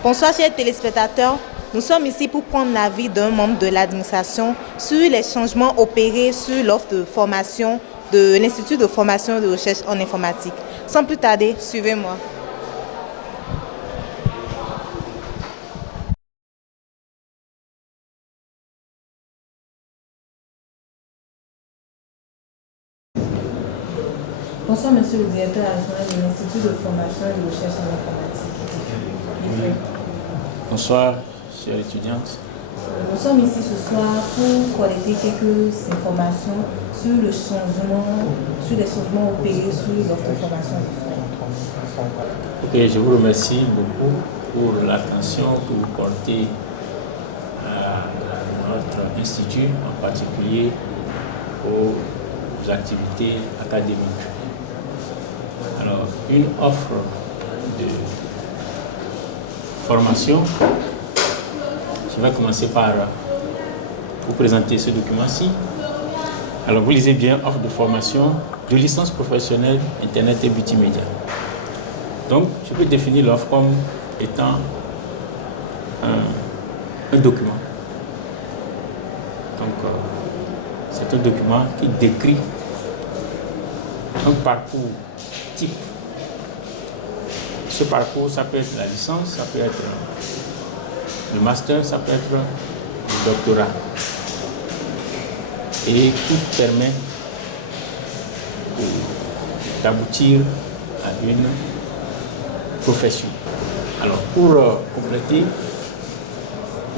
Bonsoir chers téléspectateurs, nous sommes ici pour prendre l'avis d'un membre de l'administration sur les changements opérés sur l'offre de formation de l'Institut de formation et de recherche en informatique. Sans plus tarder, suivez-moi. Bonsoir monsieur le directeur adjoint de l'Institut de formation et de recherche en informatique. Bonsoir, chères étudiantes. Nous sommes ici ce soir pour collecter quelques informations sur les changements opérés sur l'offre de formation. Ok, je vous remercie beaucoup pour l'attention que vous portez à notre institut, en particulier aux activités académiques. Alors, une offre de formation. Je vais commencer par vous présenter ce document-ci. Alors, vous lisez bien, offre de formation de licence professionnelle Internet et multimédia. Donc, je peux définir l'offre comme étant un document. Donc, c'est un document qui décrit un parcours type. Ce parcours, ça peut être la licence, ça peut être le master, ça peut être le doctorat. Et tout permet d'aboutir à une profession. Alors, pour compléter,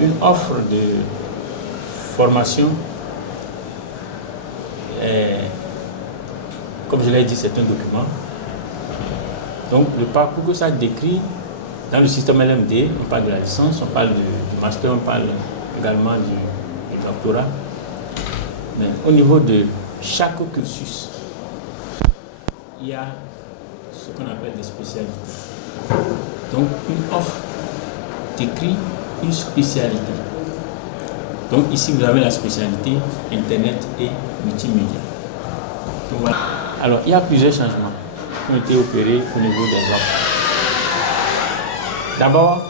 une offre de formation, comme je l'ai dit, c'est un document. Donc, le parcours que ça décrit, dans le système LMD, on parle de la licence, on parle du master, on parle également du doctorat. Mais au niveau de chaque cursus, il y a ce qu'on appelle des spécialités. Donc, une offre décrit une spécialité. Donc, ici, vous avez la spécialité Internet et multimédia. Donc, voilà. Alors, il y a plusieurs changements qui ont été opérés au niveau des offres. D'abord,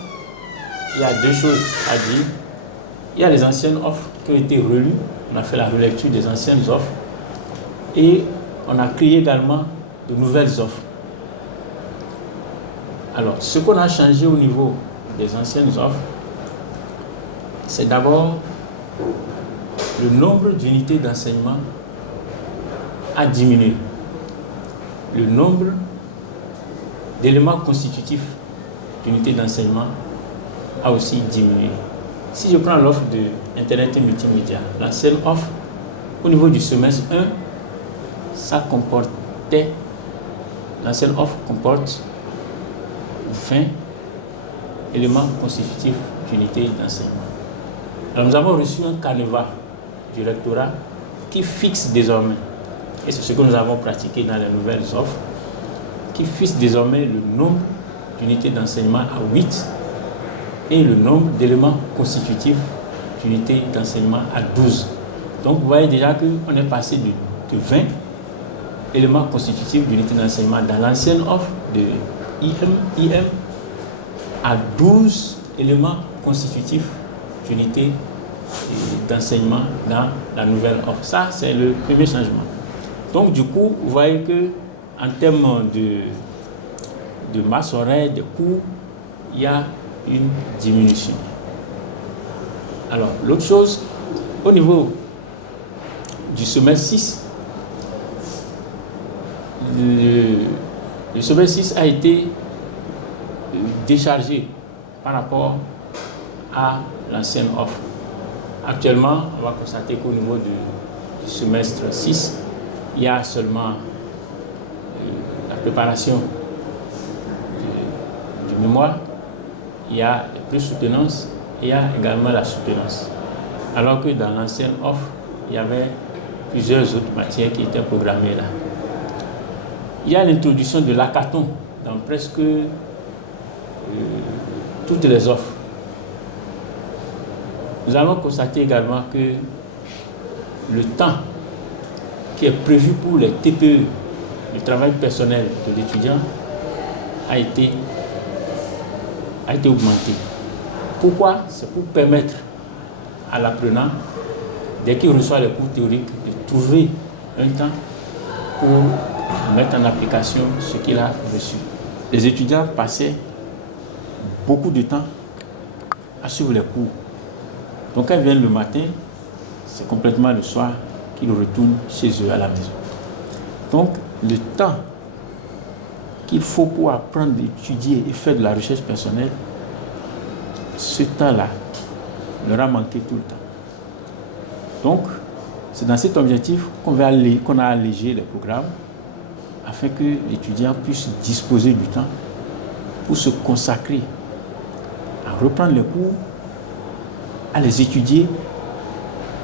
il y a deux choses à dire. Il y a les anciennes offres qui ont été relues. On a fait la relecture des anciennes offres. Et on a créé également de nouvelles offres. Alors, ce qu'on a changé au niveau des anciennes offres, c'est d'abord le nombre d'unités d'enseignement a diminué. Le nombre d'éléments constitutifs d'unités d'enseignement a aussi diminué. Si je prends l'offre de Internet et multimédia, l'ancienne offre, au niveau du semestre 1, l'ancienne offre comporte 20 éléments constitutifs d'unités d'enseignement. Alors nous avons reçu un canevas du rectorat qui fixe désormais, et c'est ce que nous avons pratiqué dans les nouvelles offres, qui fixe désormais le nombre d'unités d'enseignement à 8 et le nombre d'éléments constitutifs d'unités d'enseignement à 12. Donc vous voyez déjà qu'on est passé de 20 éléments constitutifs d'unités d'enseignement dans l'ancienne offre de IM à 12 éléments constitutifs d'unités d'enseignement dans la nouvelle offre. Ça, c'est le premier changement. Donc du coup, vous voyez que en termes de masse horaire, de cours, il y a une diminution. Alors, l'autre chose, au niveau du semestre 6, le semestre 6 a été déchargé par rapport à l'ancienne offre. Actuellement, on va constater qu'au niveau du semestre 6, il y a seulement la préparation du mémoire, il y a les pré-soutenances et il y a également la soutenance. Alors que dans l'ancienne offre, il y avait plusieurs autres matières qui étaient programmées là. Il y a l'introduction de l'hackathon dans presque toutes les offres. Nous allons constater également que le temps qui est prévu pour les TPE, le travail personnel de l'étudiant, a été a été augmenté. Pourquoi? C'est pour permettre à l'apprenant, dès qu'il reçoit les cours théoriques, de trouver un temps pour mettre en application ce qu'il a reçu. Les étudiants passaient beaucoup de temps à suivre les cours. Donc quand ils viennent le matin, c'est complètement le soir qu'ils retournent chez eux à la maison. Donc le temps qu'il faut pour apprendre, étudier et faire de la recherche personnelle, ce temps-là leur a manqué tout le temps. Donc, c'est dans cet objectif qu'on a allégé les programmes afin que l'étudiant puisse disposer du temps pour se consacrer à reprendre les cours, à les étudier,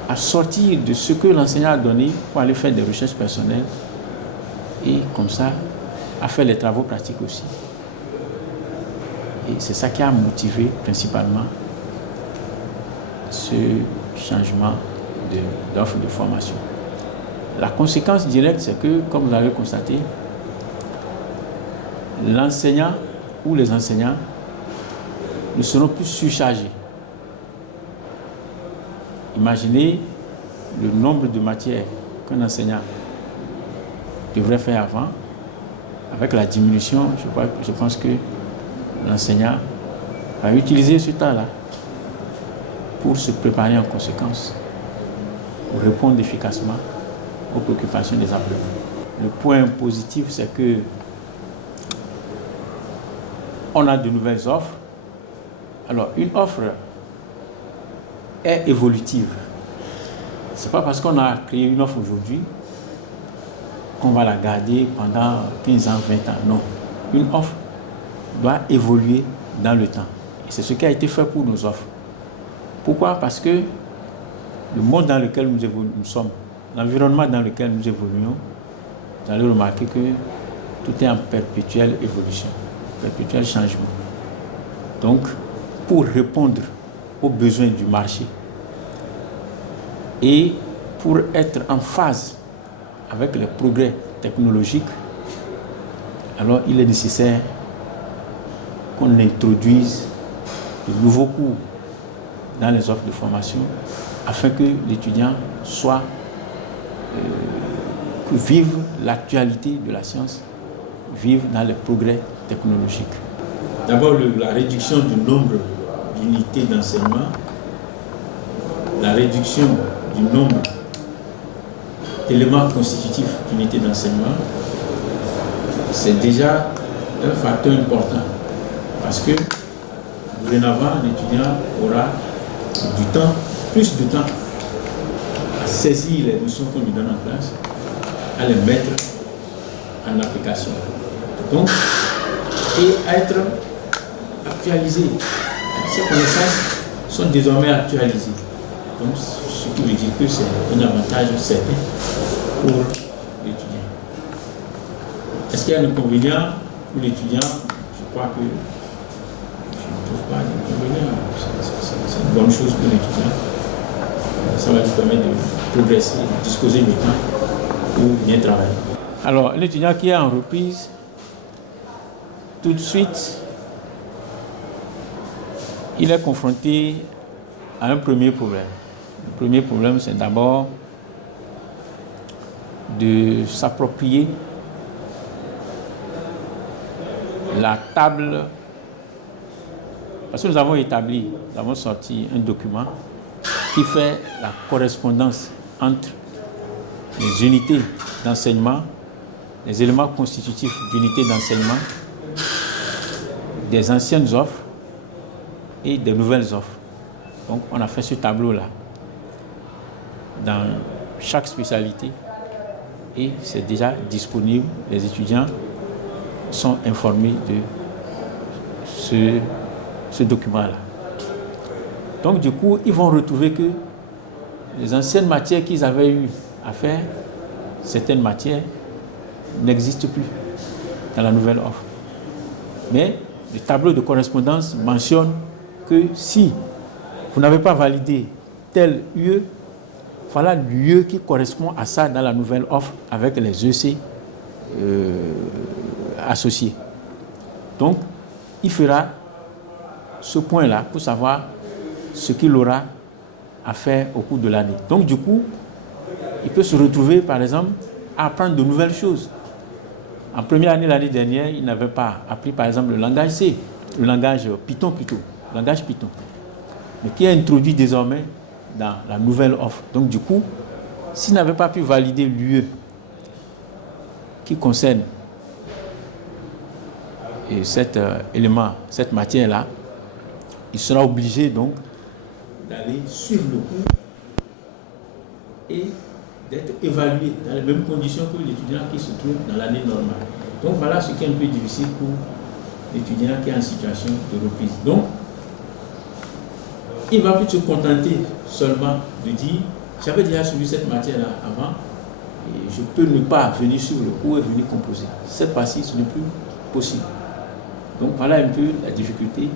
à sortir de ce que l'enseignant a donné pour aller faire des recherches personnelles et comme ça, à faire les travaux pratiques aussi. Et c'est ça qui a motivé principalement ce changement d'offre de formation. La conséquence directe, c'est que, comme vous l'avez constaté, l'enseignant ou les enseignants ne seront plus surchargés. Imaginez le nombre de matières qu'un enseignant devrait faire avant. Avec la diminution, je pense que l'enseignant va utiliser ce temps-là pour se préparer en conséquence, pour répondre efficacement aux préoccupations des apprenants. Le point positif, c'est que on a de nouvelles offres. Alors, une offre est évolutive. Ce n'est pas parce qu'on a créé une offre aujourd'hui qu'on va la garder pendant 15 ans, 20 ans. Non. Une offre doit évoluer dans le temps. Et c'est ce qui a été fait pour nos offres. Pourquoi? Parce que le monde dans lequel nous sommes, l'environnement dans lequel nous évoluons, vous allez remarquer que tout est en perpétuelle évolution, perpétuel changement. Donc, pour répondre aux besoins du marché et pour être en phase avec les progrès technologiques, alors il est nécessaire qu'on introduise de nouveaux cours dans les offres de formation afin que l'étudiant vive l'actualité de la science, vive dans les progrès technologiques. D'abord, la réduction du nombre d'unités d'enseignement, la réduction du nombre d'éléments constitutifs d'unités d'enseignement, c'est déjà un facteur important parce que dorénavant, l'étudiant aura du temps, plus de temps à saisir les notions qu'on lui donne en classe, à les mettre en application. Donc, et à être actualisé. Ces connaissances sont désormais actualisées. Donc, ce qui veut dire que c'est un avantage certain pour l'étudiant. Est-ce qu'il y a un inconvénient pour l'étudiant? Je crois que je ne trouve pas d'inconvénient. C'est une bonne chose pour l'étudiant. Ça va lui permettre de progresser, de disposer du temps pour bien travailler. Alors, l'étudiant qui est en reprise, tout de suite, il est confronté à un premier problème. Le premier problème, c'est d'abord de s'approprier la table, parce que nous avons sorti un document qui fait la correspondance entre les unités d'enseignement, les éléments constitutifs d'unités d'enseignement, des anciennes offres et des nouvelles offres. Donc on a fait ce tableau-là dans chaque spécialité et c'est déjà disponible. Les étudiants sont informés de ce document-là. Donc du coup, ils vont retrouver que les anciennes matières qu'ils avaient eu à faire, certaines matières n'existent plus dans la nouvelle offre. Mais le tableau de correspondance mentionne que si vous n'avez pas validé tel UE, voilà l'UE qui correspond à ça dans la nouvelle offre avec les EC associés. Donc, il fera ce point-là pour savoir ce qu'il aura à faire au cours de l'année. Donc du coup, il peut se retrouver par exemple à apprendre de nouvelles choses. En première année, l'année dernière, il n'avait pas appris par exemple le langage C, le langage Python plutôt, le langage Python, mais qui est introduit désormais dans la nouvelle offre. Donc du coup, s'il n'avait pas pu valider l'UE qui concerne cet élément, cette matière-là, il sera obligé donc d'aller suivre le cours et d'être évalué dans les mêmes conditions que l'étudiant qui se trouve dans l'année normale. Donc voilà ce qui est un peu difficile pour l'étudiant qui est en situation de reprise. Donc, il ne va plus se contenter seulement de dire « j'avais déjà suivi cette matière-là avant et je peux ne pas venir suivre le cours et venir composer ». Cette fois-ci, ce n'est plus possible. Donc voilà un peu la difficulté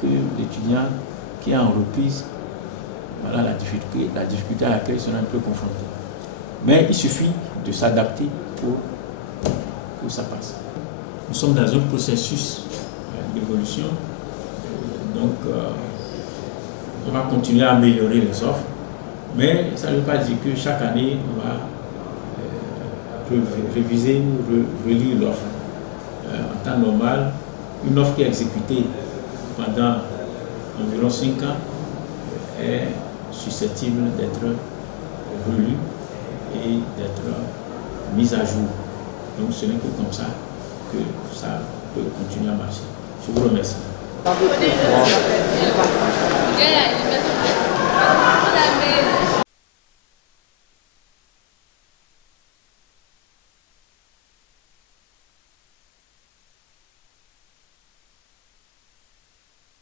que l'étudiant qui est en reprise, voilà la difficulté à laquelle il sera un peu confronté. Mais il suffit de s'adapter pour que ça passe. Nous sommes dans un processus d'évolution, donc on va continuer à améliorer les offres, mais ça ne veut pas dire que chaque année on va réviser ou relire l'offre. En temps normal, une offre qui est exécutée pendant environ 5 ans est susceptible d'être relue et d'être mise à jour. Donc ce n'est que comme ça que ça peut continuer à marcher. Je vous remercie.